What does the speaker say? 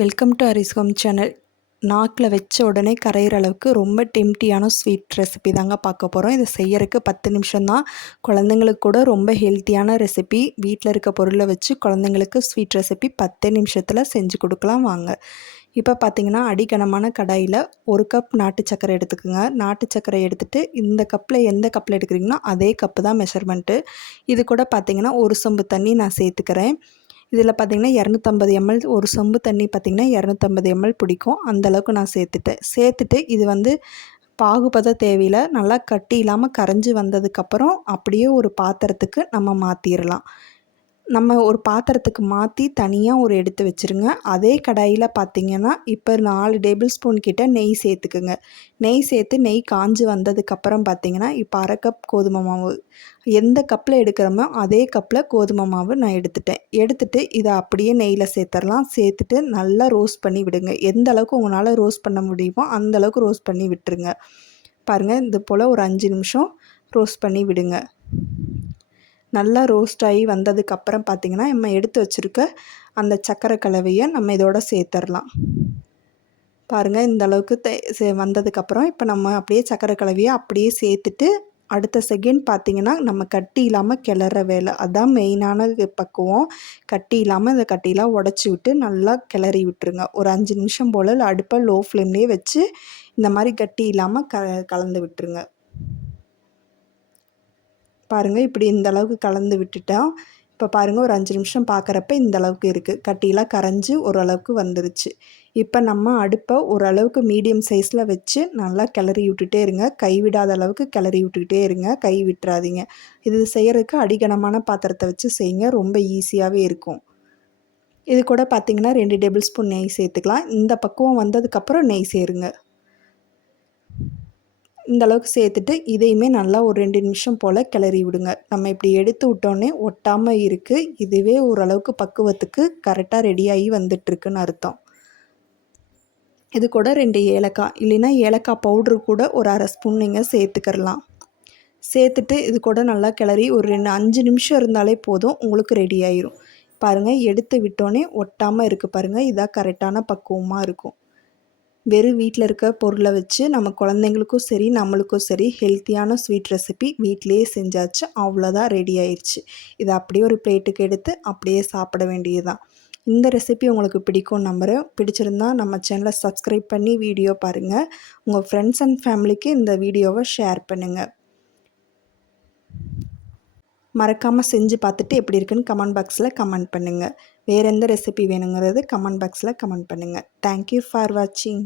Welcome to Harish home channel. நாக்கில் வச்ச உடனே கரையிற அளவுக்கு ரொம்ப டெம்டியான ஸ்வீட் ரெசிபி தாங்க பார்க்க போகிறோம். இதை செய்யறதுக்கு 10 நிமிஷம் தான். குழந்தைங்களுக்கு கூட ரொம்ப ஹெல்த்தியான ரெசிபி. வீட்டில் இருக்க பொருளை வச்சு குழந்தைங்களுக்கு ஸ்வீட் ரெசிபி 10 நிமிஷத்தில் செஞ்சு கொடுக்கலாம் வாங்க. இப்போ பார்த்தீங்கன்னா அடிகனமான கடாயில் 1 கப் நாட்டு சர்க்கரை எடுத்துக்கோங்க. நாட்டு சர்க்கரை எடுத்துகிட்டு இந்த கப்பில் எந்த கப்பில் எடுக்கிறீங்களோ அதே கப்பு தான் மெஷர்மெண்ட்டு. இது கூட பார்த்தீங்கன்னா 1 சொம்பு தண்ணி நான் சேர்த்துக்கிறேன். இதில் பார்த்திங்கன்னா 250 ml ஒரு சொம்பு தண்ணி பார்த்திங்கன்னா 250 ml பிடிக்கும். அந்தளவுக்கு நான் சேர்த்துட்டு இது வந்து பாகுபத தேவையில்லை. நல்லா கட்டி இல்லாமல் கரைஞ்சி வந்ததுக்கப்புறம் அப்படியே ஒரு பாத்திரத்துக்கு நம்ம மாற்றிடலாம். நம்ம ஒரு பாத்திரத்துக்கு மாற்றி தனியாக ஒரு எடுத்து வச்சுருங்க. அதே கடாயில் பார்த்திங்கன்னா இப்போ 4 டேபிள் ஸ்பூன் கிட்ட நெய் சேர்த்துக்குங்க. நெய் சேர்த்து நெய் காஞ்சி வந்ததுக்கப்புறம் பார்த்திங்கன்னா இப்போ 1/2 கப் கோதுமை மாவு, எந்த கப்பில் எடுக்கிறோமோ அதே கப்பில் கோதுமை மாவு நான் எடுத்துட்டு இதை அப்படியே நெய்யில் சேர்த்துடலாம். சேர்த்துட்டு நல்லா ரோஸ்ட் பண்ணி விடுங்க. எந்த அளவுக்கு உங்களால் ரோஸ்ட் பண்ண முடியுமோ அந்தளவுக்கு ரோஸ்ட் பண்ணி விட்டுருங்க. பாருங்கள், இது போல் ஒரு 5 நிமிஷம் ரோஸ்ட் பண்ணி விடுங்க. நல்லா ரோஸ்ட் ஆகி வந்ததுக்கப்புறம் பார்த்திங்கன்னா நம்ம எடுத்து வச்சுருக்க அந்த சர்க்கரை கலவையை நம்ம இதோட சேர்த்துடலாம். பாருங்கள், இந்த அளவுக்கு வந்ததுக்கப்புறம் இப்போ நம்ம அப்படியே சர்க்கரை கலவையை அப்படியே சேர்த்துட்டு அடுத்த செகண்ட் பார்த்திங்கன்னா நம்ம கட்டி இல்லாமல் கிளற வேலை, அதுதான் மெயினான பக்குவம். கட்டி இல்லாமல் இந்த கட்டிலாம் உடச்சி விட்டு நல்லா கிளறி விட்டுருங்க. ஒரு 5 நிமிஷம் போல் அடுப்பை லோ ஃப்ளேம்லேயே வச்சு இந்த மாதிரி கட்டி இல்லாமல் கலந்து விட்டுருங்க. பாருங்கள், இப்படி இந்த அளவுக்கு கலந்து விட்டுட்டோம். இப்போ பாருங்கள், ஒரு 5 நிமிஷம் பார்க்குறப்ப இந்த அளவுக்கு இருக்குது. கட்டிலாம் கரைஞ்சி ஓரளவுக்கு வந்துருச்சு. இப்போ நம்ம அடுப்பை ஓரளவுக்கு மீடியம் சைஸில் வச்சு நல்லா கிளறி விட்டுட்டே இருங்க. கைவிடாத அளவுக்கு கிளறி விட்டுக்கிட்டே இருங்க, கை விட்டுறாதீங்க. இது செய்கிறதுக்கு அடிகனமான பாத்திரத்தை வச்சு செய்யுங்க, ரொம்ப ஈஸியாகவே இருக்கும். இது கூட பார்த்திங்கன்னா 2 டேபிள் ஸ்பூன் நெய் சேர்த்துக்கலாம். இந்த பக்குவம் வந்ததுக்கப்புறம் நெய் சேருங்க. இந்த அளவுக்கு சேர்த்துட்டு இதையுமே நல்லா ஒரு 2 நிமிஷம் போல் கிளறி விடுங்க. நம்ம இப்படி எடுத்து விட்டோன்னே ஒட்டாமல் இருக்குது. இதுவே ஓரளவுக்கு பக்குவத்துக்கு கரெக்டாக ரெடியாகி வந்துட்டுருக்குன்னு அர்த்தம். இது கூட 2 ஏலக்காய், இல்லைன்னா ஏலக்காய் பவுட்ரு கூட ஒரு 1/2 ஸ்பூன் நீங்கள் சேர்த்துக்கிறலாம். சேர்த்துட்டு இது கூட நல்லா கிளறி ஒரு 5 நிமிஷம் இருந்தாலே போதும், உங்களுக்கு ரெடி ஆயிரும். பாருங்கள், எடுத்து விட்டோன்னே ஒட்டாமல் இருக்குது பாருங்கள். இதான் கரெக்டான பக்குவமாக இருக்கும். வெறும் வீட்டில் இருக்க பொருளை வச்சு நம்ம குழந்தைங்களுக்கும் சரி நம்மளுக்கும் சரி ஹெல்த்தியான ஸ்வீட் ரெசிபி வீட்டிலையே செஞ்சாச்சு. அவ்வளோதான், ரெடி ஆயிடுச்சு. இதை அப்படியே ஒரு பிளேட்டுக்கு எடுத்து அப்படியே சாப்பிட வேண்டியதுதான். இந்த ரெசிபி உங்களுக்கு பிடிக்கும் நம்புகிறேன். பிடிச்சிருந்தா நம்ம சேனலை சப்ஸ்கிரைப் பண்ணி வீடியோ பாருங்கள். உங்கள் ஃப்ரெண்ட்ஸ் அண்ட் ஃபேமிலிக்கு இந்த வீடியோவை ஷேர் பண்ணுங்கள். மறக்காமல் செஞ்சு பார்த்துட்டு எப்படி இருக்குன்னு கமெண்ட் பாக்ஸில் கமெண்ட் பண்ணுங்கள். வேறு எந்த ரெசிபி வேணுங்கிறது கமெண்ட் பாக்ஸில் கமெண்ட் பண்ணுங்கள். தேங்க்யூ ஃபார் வாட்சிங்.